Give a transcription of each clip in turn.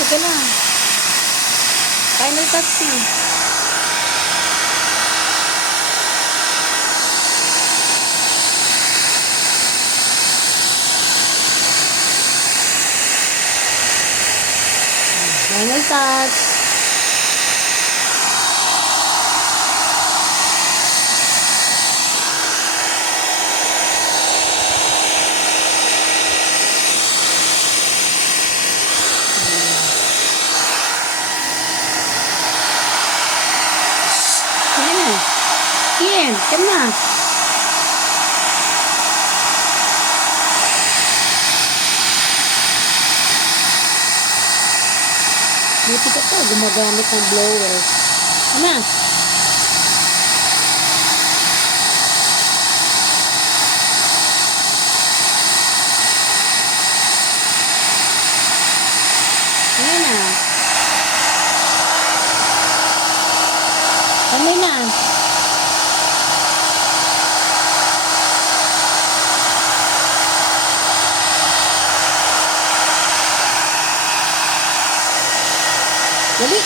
Sige na. Final touch na. Final touch. Ian, come na. Buti ka pa, gumagamit ng blower. Ano? Ayan na. Ano na? Dali.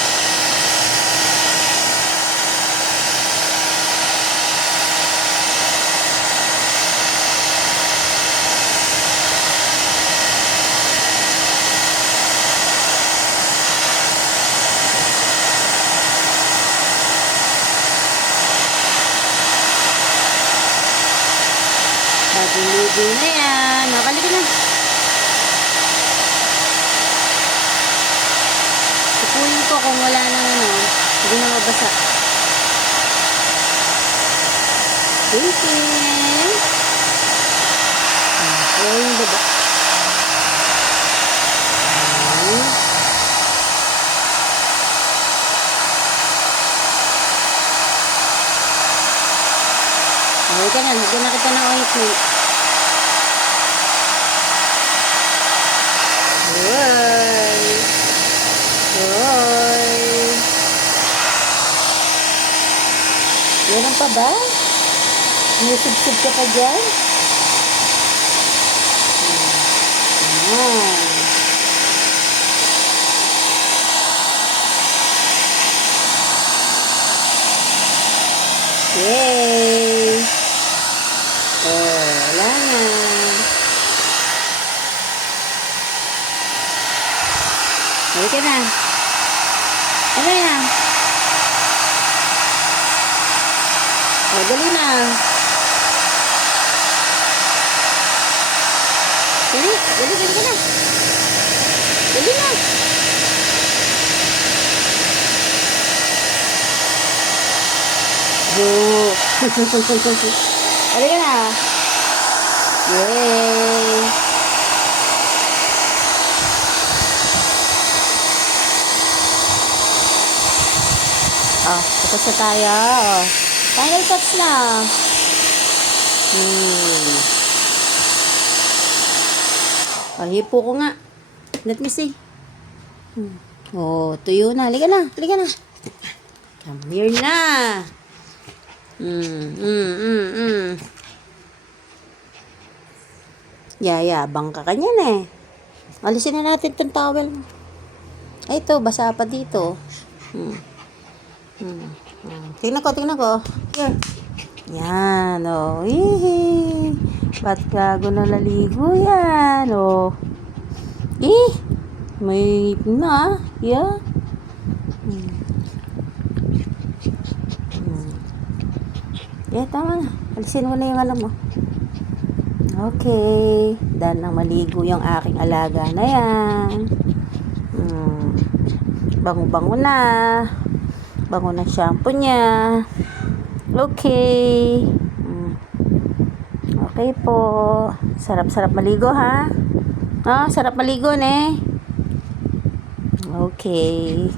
Bagong-lugo na yan. Nakalik na. Tukuyin ko kung wala nang hindi na mabasa. Thinking. Okay, yung baba. Okay ka na, lagyan na kita ng ointment. Meron pa ba? Musub-sub ka pa dyan? Ayan. Yay! Oh, wala na. Halika na. Ano na? Oh, dali na. Dali ka na. Dali na. Oh. Dali ka na. Yay. Oh, tapos na tayo. Final touch na. Oh, hipo ko nga. Let me see. Oh, tuyo na. Halika na. Halika na. Come here na. Yayabang ka kanyan eh. Alisin na natin itong towel. Ay, ito. Basa pa dito. Tingnan ko. Here. Yan, oh. Hihi. Ba't gago na naligo yan, oh. May na, yeah. Yeah, tama na. Alisin mo na yung alam mo. Okay. Dahil nang maligo yung aking alaga na yan. Bango-bango na. Bango na shampoo niya. Okay. Okay po. Sarap-sarap maligo, ha? Oh, sarap maligo, ne? Okay.